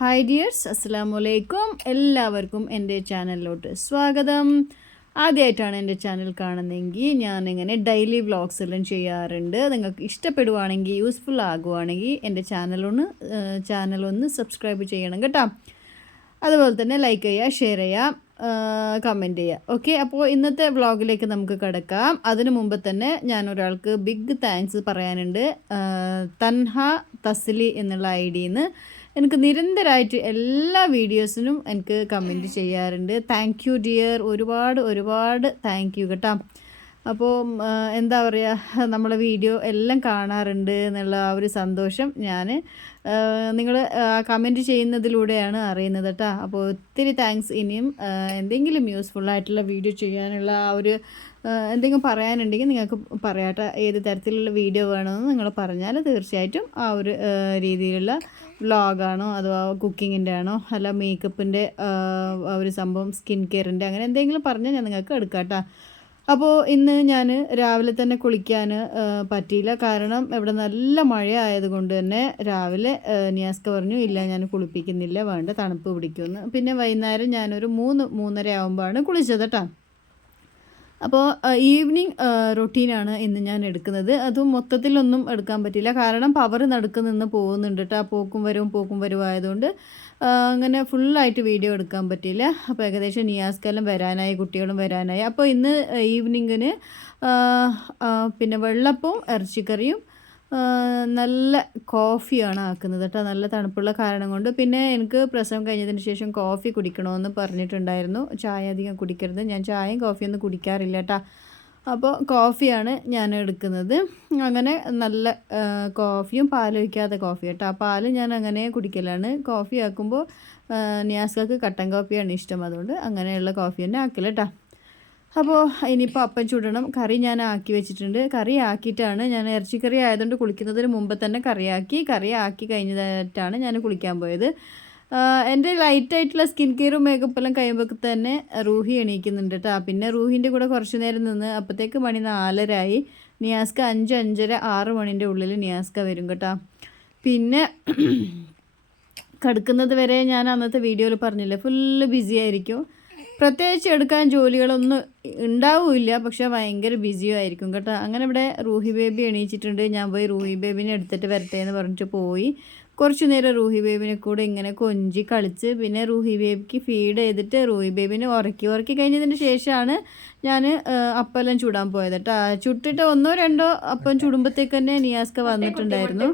Hi dears, അസ്സലാമു അലൈക്കും. എല്ലാവർക്കും എൻ്റെ ചാനലിലോട്ട് സ്വാഗതം. ആദ്യമായിട്ടാണ് എൻ്റെ ചാനൽ കാണുന്നതെങ്കിൽ ഞാനിങ്ങനെ ഡെയിലി വ്ളോഗ്സ് എല്ലാം ചെയ്യാറുണ്ട്. നിങ്ങൾക്ക് ഇഷ്ടപ്പെടുവാണെങ്കിൽ, യൂസ്ഫുൾ ആകുവാണെങ്കിൽ എൻ്റെ ചാനലൊന്ന് സബ്സ്ക്രൈബ് ചെയ്യണം കേട്ടോ. അതുപോലെ തന്നെ ലൈക്ക് ചെയ്യുക, ഷെയർ ചെയ്യുക, കമൻറ്റ് ചെയ്യുക. ഓക്കെ, അപ്പോൾ ഇന്നത്തെ വ്ളോഗിലേക്ക് നമുക്ക് കിടക്കാം. അതിനു മുമ്പ് തന്നെ ഞാൻ ഒരാൾക്ക് ബിഗ് താങ്ക്സ് പറയാനുണ്ട്. തൻഹ തസ്ലി എന്നുള്ള ഐഡിയിൽ എനിക്ക് നിരന്തരമായിട്ട് എല്ലാ വീഡിയോസിനും എനിക്ക് കമൻറ്റ് ചെയ്യാറുണ്ട്. താങ്ക് യു ഡിയർ, ഒരുപാട് താങ്ക് യു കേട്ടോ. അപ്പോൾ എന്താ പറയുക, നമ്മളെ വീഡിയോ എല്ലാം കാണാറുണ്ട് എന്നുള്ള ആ ഒരു സന്തോഷം ഞാൻ നിങ്ങൾ കമൻറ്റ് ചെയ്യുന്നതിലൂടെയാണ് അറിയുന്നത് കേട്ടോ. അപ്പോൾ ഒത്തിരി താങ്ക്സ്. ഇനിയും എന്തെങ്കിലും യൂസ്ഫുള്ളായിട്ടുള്ള വീഡിയോ ചെയ്യാനുള്ള ആ ഒരു എന്തെങ്കിലും പറയാനുണ്ടെങ്കിൽ നിങ്ങൾക്ക് പറയാട്ടോ. ഏത് തരത്തിലുള്ള വീഡിയോ വേണമെന്ന് നിങ്ങൾ പറഞ്ഞാൽ തീർച്ചയായിട്ടും ആ ഒരു രീതിയിലുള്ള വ്ളോഗാണോ അതോ കുക്കിങ്ങിൻ്റെ ആണോ അല്ല മേക്കപ്പിൻ്റെ ഒരു സംഭവം, സ്കിൻ കെയറിൻ്റെ, അങ്ങനെ എന്തെങ്കിലും പറഞ്ഞാൽ ഞാൻ നിങ്ങൾക്ക് എടുക്കാം കേട്ടോ. അപ്പോൾ ഇന്ന് ഞാൻ രാവിലെ തന്നെ കുളിക്കാൻ പറ്റിയില്ല. കാരണം ഇവിടെ നല്ല മഴ ആയതുകൊണ്ട് തന്നെ രാവിലെ നിയാസ്ക പറഞ്ഞു ഇല്ല ഞാൻ കുളിപ്പിക്കുന്നില്ല, വേണ്ട തണുപ്പ് പിടിക്കുമെന്ന്. പിന്നെ വൈകുന്നേരം ഞാനൊരു 3-3:30 ആകുമ്പോഴാണ് കുളിച്ചത് കേട്ടോ. അപ്പോൾ ഈവനിങ് റൊട്ടീനാണ് ഇന്ന് ഞാൻ എടുക്കുന്നത്. അതും മൊത്തത്തിലൊന്നും എടുക്കാൻ പറ്റില്ല, കാരണം പവർ നടുക്ക് നിന്ന് പോകുന്നുണ്ട് കേട്ടോ. പോക്കും വരവും ആയതുകൊണ്ട് അങ്ങനെ ഫുള്ളായിട്ട് വീഡിയോ എടുക്കാൻ പറ്റിയില്ല. അപ്പോൾ ഏകദേശം നിയാസ്കെല്ലാം വരാനായി, കുട്ടികളും വരാനായി. അപ്പോൾ ഇന്ന് ഈവനിങ്ങിന് പിന്നെ വെള്ളപ്പവും ഇറച്ചിക്കറിയും നല്ല കോഫിയാണ് ആക്കുന്നത് കേട്ടോ. നല്ല തണുപ്പുള്ള കാരണം കൊണ്ട്. പിന്നെ എനിക്ക് പ്രസവം കഴിഞ്ഞതിന് ശേഷം കോഫി കുടിക്കണമെന്ന് പറഞ്ഞിട്ടുണ്ടായിരുന്നു. ചായ അധികം കുടിക്കരുത്. ഞാൻ ചായയും കോഫിയൊന്നും കുടിക്കാറില്ല കേട്ടോ. അപ്പോൾ കോഫിയാണ് ഞാൻ എടുക്കുന്നത്. അങ്ങനെ നല്ല കോഫിയും പാലൊഴിക്കാത്ത കോഫി കേട്ടോ. ആ പാൽ ഞാൻ അങ്ങനെ കുടിക്കലാണ്. കോഫി ആക്കുമ്പോൾ നിയാസ്കക്ക് കട്ടൻ കോഫിയാണ് ഇഷ്ടം, അതുകൊണ്ട് അങ്ങനെയുള്ള കോഫി തന്നെ ആക്കൽ കേട്ടോ. അപ്പോൾ ഇനിയിപ്പോൾ അപ്പം ചുടണം. കറി ഞാൻ ആക്കി വെച്ചിട്ടുണ്ട്. കറി ആക്കിയിട്ടാണ് ഞാൻ, ഇറച്ചിക്കറി ആയതുകൊണ്ട് കുളിക്കുന്നതിന് മുമ്പ് തന്നെ കറി ആക്കി കഴിഞ്ഞിട്ടാണ് ഞാൻ കുളിക്കാൻ പോയത്. എൻ്റെ ലൈറ്റായിട്ടുള്ള സ്കിൻ കെയറും മേക്കപ്പെല്ലാം കഴിയുമ്പോൾ തന്നെ റൂഹി എണീക്കുന്നുണ്ട് കേട്ടോ. പിന്നെ റൂഹിൻ്റെ കൂടെ കുറച്ച് നേരം നിന്ന് അപ്പോഴത്തേക്ക് മണി 4:30 നിയാസ്ക 5-5:30-6 മണിൻ്റെ ഉള്ളിൽ നിയാസ്ക വരും കേട്ടോ. പിന്നെ കിടക്കുന്നത് വരെ ഞാൻ അന്നത്തെ വീഡിയോയിൽ പറഞ്ഞില്ലേ, ഫുള്ള് ബിസി ആയിരിക്കും. പ്രത്യേകിച്ച് എടുക്കാൻ ജോലികളൊന്നും ഉണ്ടാവില്ല, പക്ഷേ ഭയങ്കര ബിസിയും ആയിരിക്കും കേട്ടോ. അങ്ങനെ ഇവിടെ റൂഹി ബേബി എണീച്ചിട്ടുണ്ട്. ഞാൻ പോയി റൂഹി ബേബിനെ എടുത്തിട്ട് വരട്ടെ എന്ന് പറഞ്ഞിട്ട് പോയി. കുറച്ച് നേരം റൂഹി ബേബിനെ കൂടെ ഇങ്ങനെ കൊഞ്ചി കളിച്ച് പിന്നെ റൂഹി ബേബിക്ക് ഫീഡ് ചെയ്തിട്ട് റൂഹി ബേബിനെ ഉറക്കി കഴിഞ്ഞതിന് ശേഷമാണ് ഞാൻ അപ്പെല്ലാം ചുടാൻ പോയത് കേട്ടോ. ചുട്ടിട്ട് 1-2 അപ്പം ചുടുമ്പോഴത്തേക്ക് തന്നെ നിയാസ്ക വന്നിട്ടുണ്ടായിരുന്നു.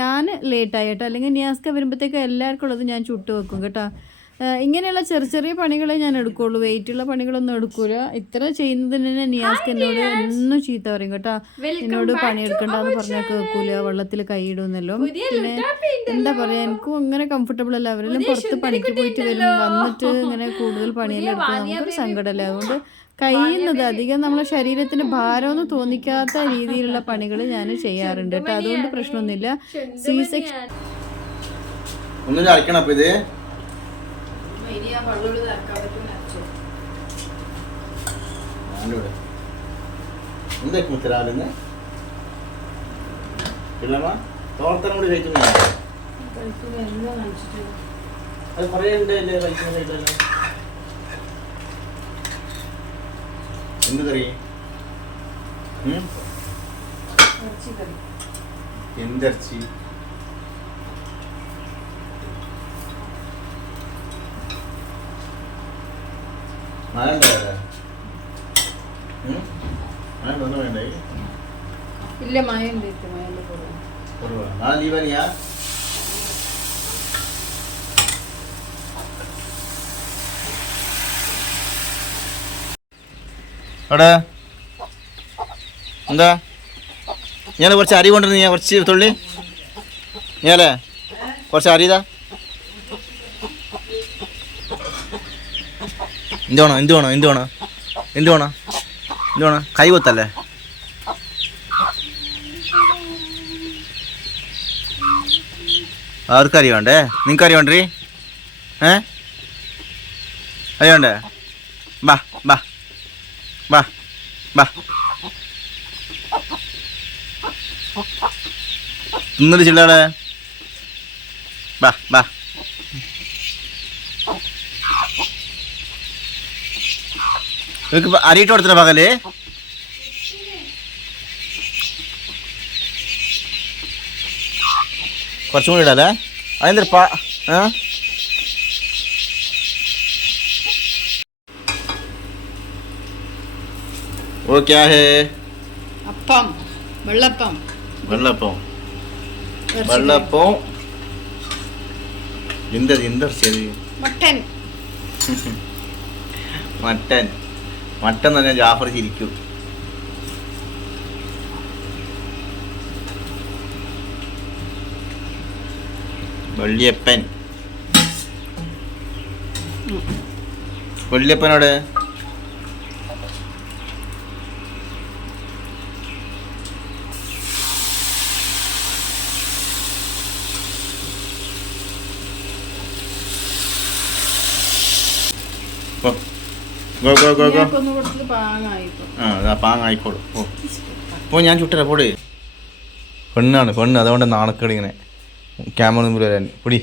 ഞാൻ ലേറ്റായി കേട്ടോ. അല്ലെങ്കിൽ നിയാസ്ക വരുമ്പോഴത്തേക്ക് എല്ലാവർക്കും ഉള്ളത് ഞാൻ ചുട്ട് വെക്കും കേട്ടോ. ഇങ്ങനെയുള്ള ചെറിയ പണികളെ ഞാൻ എടുക്കുള്ളൂ, വെയിറ്റുള്ള പണികളൊന്നും എടുക്കൂല. ഇത്ര ചെയ്യുന്നതിന് തന്നെ നിയാസ്ക എന്നോട് എന്നും ചീത്ത പറയും കേട്ടോ. എന്നോട് പണിയെടുക്കണ്ടെന്ന് പറഞ്ഞാൽ കേൾക്കൂല, വെള്ളത്തിൽ കൈയിടുന്നല്ലോ. പിന്നെ എന്താ പറയുക, എനിക്കും അങ്ങനെ കംഫർട്ടബിൾ അല്ല. അവരെല്ലാം പുറത്ത് പണിക്ക് പോയിട്ട് വന്നിട്ട് ഇങ്ങനെ കൂടുതൽ പണിയെല്ലാം എടുക്കും, നമുക്കൊരു സങ്കടമല്ലേ. അതുകൊണ്ട് കഴിയുന്നത് അധികം നമ്മളെ ശരീരത്തിന് ഭാരമൊന്നും തോന്നിക്കാത്ത രീതിയിലുള്ള പണികൾ ഞാൻ ചെയ്യാറുണ്ട് കേട്ടോ. അതുകൊണ്ട് പ്രശ്നമൊന്നുമില്ല. C-section എന്തിറച്ചി ഇല്ല, മഴയുണ്ട്. അവിടെ എന്താ, ഞാൻ കുറച്ച് അരി കൊണ്ടുവന്ന്, ഞാൻ കുറച്ച് തുള്ളി ഞാനല്ലേ കുറച്ച് അരിതാ. എന്ത് വേണം കൈ കൊത്തല്ലേ. ആർക്കും അരി വേണ്ടേ? നിങ്ങൾക്ക് അരി വേണ്ടേ? അരി വേണ്ടേ? ബാ ബാ ബാ ബാ തിന്നിട്ട് ചില്ലാടെ ബാ ബാ. നിങ്ങൾക്ക് അരിയിട്ട് കൊടുത്തില്ല പകല്? കുറച്ചും കൂടി ഇടാല്ലേ? അതെന്തൊരു वो क्या है? അപ്പം വെള്ളപ്പം. വെള്ളപ്പം. വെള്ളപ്പം. എന്തൊരു ശരി. മട്ടൻ. മട്ടൻ മട്ടൻ തന്നെ ജാഫർ ചിരിക്കും. വള്ളിയപ്പൻ. വള്ളിയപ്പനോട് പാങ്ങായിക്കോളൂ. ഓ ഞാൻ ചുട്ടര പൊടി. പെണ്ണാണ് പെണ്ണ്, അതുകൊണ്ട് നാണക്കേട് ഇങ്ങനെ ക്യാമറ മുമ്പിൽ വരാൻ. പൊടി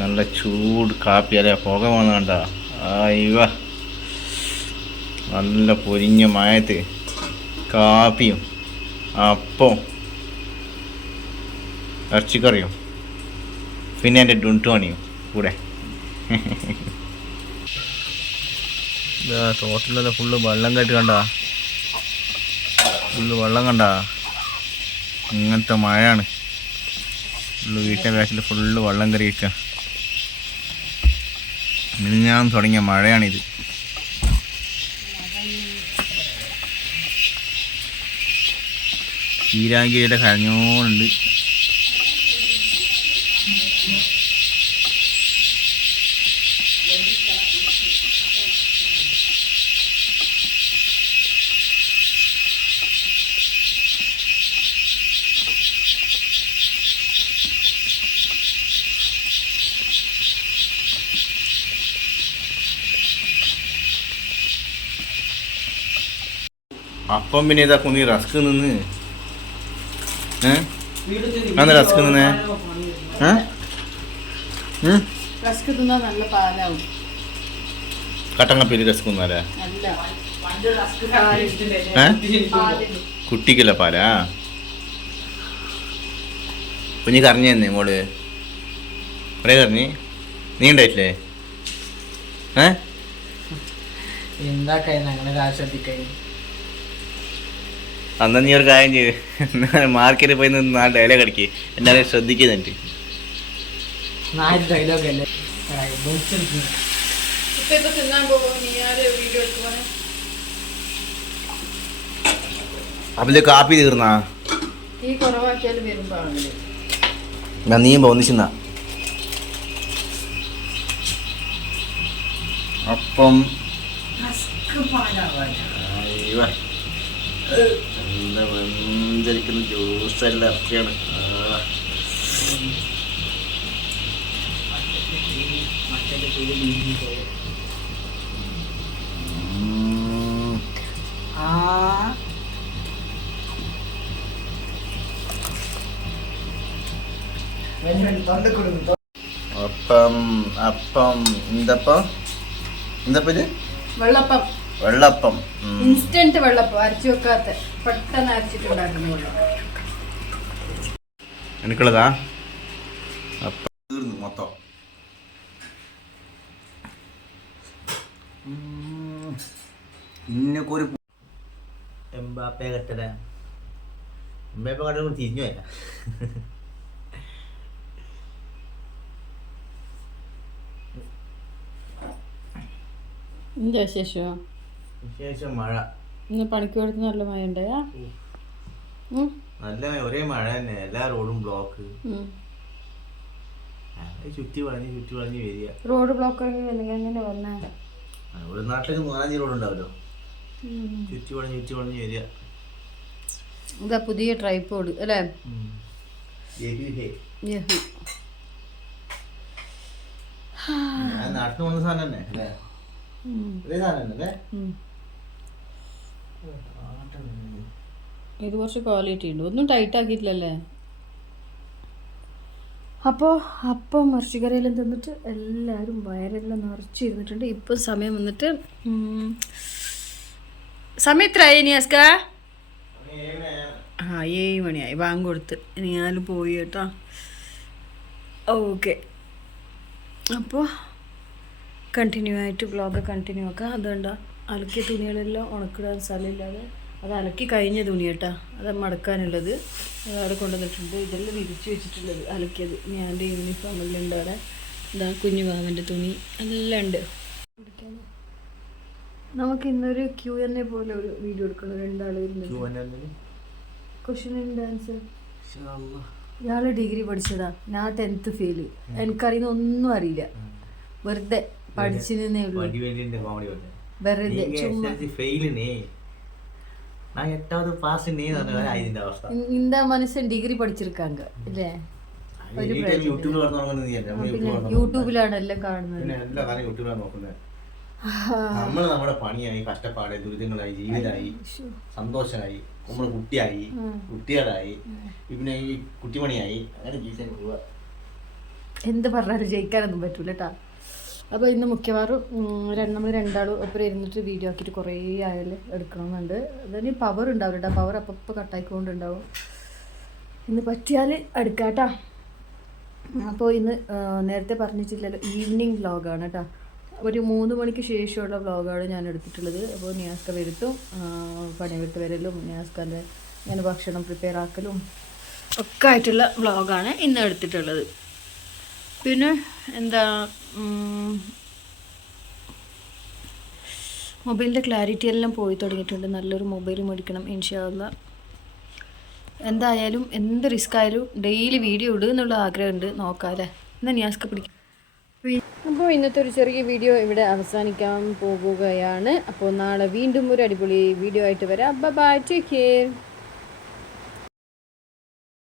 നല്ല ചൂട് കാപ്പി അല്ലേ, പുക വന്ന കണ്ട. അയ്യ നല്ല പൊരിഞ്ഞ മയത്ത് കാപ്പിയും അപ്പം ഇറച്ചിക്കറിയും പിന്നെ എൻ്റെ ഡുണ്ടുമണിയും കൂടെ. ടോട്ടലല്ല ഫുള്ള് വെള്ളം കെട്ട് കണ്ട, ഫുള്ള് വെള്ളം കണ്ട. ഇങ്ങനത്തെ മഴയാണ്. ഫുള്ള് വീട്ടിലെ കാറ്റിൽ ഫുള്ള് വെള്ളം കയറിയിരിക്കുക. മിനിഞ്ഞാന്ന് തുടങ്ങിയ മഴയാണിത്. ചീരാങ്കിരിയുടെ കരഞ്ഞോണ്ട്. അപ്പം പിന്നെ ഇതാ കുഞ്ഞി റസ്ക് നിന്ന് അന്ന് റസ്ക് നിന്നേ. റസ്ക് തിന്നാ നല്ല പാലാവും. കട്ടങ്ങപ്പേര് റസ്ക് തിന്നാലേ? കുട്ടിക്കല്ല പാലാ? കുഞ്ഞ് കറിഞ്ഞു തന്നെ മോള് കുറേ കറിഞ്ഞ്. നീ ഉണ്ടായിട്ടില്ലേ? അന്ന് നീ ഒരു കാര്യം ചെയ്ത് മാർക്കറ്റിൽ പോയി നിന്ന് ആ ഡയലോഗ് അടിക്ക്, എല്ലാവരും ശ്രദ്ധിക്കുന്നുണ്ട്. അപ്പൊ കാപ്പി തീർന്നാ? നീയും ഒന്നിച്ചെന്നാ. അപ്പം എന്താ വെഞ്ചരിക്കുന്ന ജ്യൂസെല്ലാം ഇറക്കിയാണ്. അപ്പം അപ്പം എന്തപ്പം ഇത്? വെള്ളപ്പം. വെള്ളപ്പം, ഇൻസ്റ്റന്റ് വെള്ളപ്പം, അരച്ചു വെക്കാത്ത, പെട്ടെന്ന് അരച്ചിട്ടുണ്ടാക്കുന്ന വെള്ളപ്പം. എനിക്കുള്ളതാ അപ്പം തീർന്നു മൊത്തം. ഇന്നൊക്കെ എംബാപ്പെ കെട്ടട എംബാപ്പെ കട്ട തിരിഞ്ഞു പോയ. എന്താ വിശേഷം? വിശേഷം മഴ. ഇന്ന് പണിക്ക് കൊടുത്ത് നല്ല മഴ ഉണ്ടായാ? നല്ല ഒരേ മഴ തന്നെ, എല്ലാ റോഡും ബ്ലോക്ക്. ചുറ്റി വളഞ്ഞ് വരിക. റോഡ് ബ്ലോക്ക് എങ്ങനെ വന്നേ? ഒരു നാട്ടിലേക്ക് 4-5 റോഡ് ഉണ്ടാവല്ലോ, ചുറ്റി വളഞ്ഞ് വരിക. ഇതാ പുതിയ ട്രൈപോഡ് അല്ലേ? നാട്ടിൽ കൊണ്ട സാധനം തന്നെ അല്ലേ? ഇതേ സാധനം തന്നെ അല്ലേ? ഇത് കുറച്ച് ക്വാളിറ്റി ഉണ്ട്, ഒന്നും ടൈറ്റ് ആക്കിയിട്ടില്ലല്ലേ. അപ്പോൾ അപ്പം ഇറച്ചിക്കറിയെല്ലാം തിന്നിട്ട് എല്ലാവരും വയറെല്ലാം നിറച്ചിരുന്നിട്ടുണ്ട്. ഇപ്പോൾ സമയം വന്നിട്ട് സമയം എത്രയായി നിയാസ്ക? 7 മണിയായി, ബാങ്ക് കൊടുത്ത്. ഇനി ഞാൻ പോയി കേട്ടോ. ഓക്കെ, അപ്പോൾ കണ്ടിന്യൂ ആയിട്ട് വ്ളോഗ് കണ്ടിന്യൂ ആക്കാം. അതുകൊണ്ടാ അലക്കിയ തുണികളെല്ലാം ഉണക്കിടാൻ സ്ഥലമില്ലാതെ, അത് അലക്കി കഴിഞ്ഞ തുണി കേട്ടോ, അത് മടക്കാനുള്ളത് അവിടെ കൊണ്ടുവന്നിട്ടുണ്ട്. ഇതെല്ലാം വിരിച്ച് വെച്ചിട്ടുള്ളത് അലക്കിയത്. ഞാൻ യൂണിഫോമെല്ലാം ഉണ്ട് അവിടെ. ഇതാ കുഞ്ഞു ബാവൻ്റെ തുണി എല്ലാം ഉണ്ട്. നമുക്ക് ഇന്നൊരു Q&A പോലെ ഒരു വീഡിയോ എടുക്കണം. 2 ആൾ വരുന്നുണ്ട്. Question and answer. ഇയാൾ ഡിഗ്രി പഠിച്ചതാ, ഞാൻ 10th ഫെയില്. എനിക്കറിയുന്ന ഒന്നും അറിയില്ല, വെറുതെ പഠിച്ചിരുന്നേ ഉള്ളൂ. വെറുതെ இந்த மனுஷன் டிகிரி படிச்சிருக்காங்க இல்ல, യൂട്യൂബിലാണ് എല്ലാം കാണുന്നത്. നമ്മള് നമ്മുടെ പണിയായി, കഷ്ടപ്പാട്, ദുരിതങ്ങളായി, ജീവിതമായി, സന്തോഷമായി, നമ്മള് കുട്ടിയായി, കുട്ടികളായി, പിന്നെ ഈ കുട്ടിമണിയായി, അങ്ങനെ ജീവിക്കാൻ പോവുക. എന്ത് പറഞ്ഞാലും ജയിക്കാനൊന്നും പറ്റൂല കേട്ടാ. അപ്പോൾ ഇന്ന് മിക്കവാറും നമ്മൾ 2 ആളും ഒപ്പം ഇരുന്നിട്ട് വീഡിയോ ആക്കിയിട്ട് കുറേ ആയാലും എടുക്കണമെന്നുണ്ട്. അതിന് പവർ ഉണ്ടാവില്ല കേട്ടോ, പവർ അപ്പം കട്ടായിക്കൊണ്ടുണ്ടാവും. ഇന്ന് പറ്റിയാൽ എടുക്കാട്ടാ. അപ്പോൾ ഇന്ന് നേരത്തെ പറഞ്ഞിട്ടില്ലല്ലോ, ഈവനിങ് വ്ളോഗാണ് കേട്ടോ. ഒരു 3 മണിക്ക് ശേഷമുള്ള വ്ളോഗാണ് ഞാൻ എടുത്തിട്ടുള്ളത്. അപ്പോൾ നിയാസ്ക വരുത്തും, പണി വിട്ട് വരലും, നിയാസ്കൻ്റെ ഞാൻ ഭക്ഷണം പ്രിപ്പയർ ആക്കലും ഒക്കെ ആയിട്ടുള്ള വ്ളോഗാണ് ഇന്ന് എടുത്തിട്ടുള്ളത്. പിന്നെ എന്താ, മൊബൈലിൻ്റെ ക്ലാരിറ്റി എല്ലാം പോയി തുടങ്ങിയിട്ടുണ്ട്. നല്ലൊരു മൊബൈൽ മേടിക്കണം ഇൻഷാ അല്ലാഹ്. എന്തായാലും എന്ത് റിസ്ക് ആയാലും ഡെയിലി വീഡിയോ ഇടുക എന്നുള്ള ആഗ്രഹമുണ്ട്. നോക്കാം അല്ലേ, എന്നാൽ നിയാസ്ക പിടിക്കും. അപ്പോൾ ഇന്നത്തെ ഒരു ചെറിയ വീഡിയോ ഇവിടെ അവസാനിക്കാൻ പോകുകയാണ്. അപ്പോൾ നാളെ വീണ്ടും ഒരു അടിപൊളി വീഡിയോ ആയിട്ട് വരാം. Bye, take care.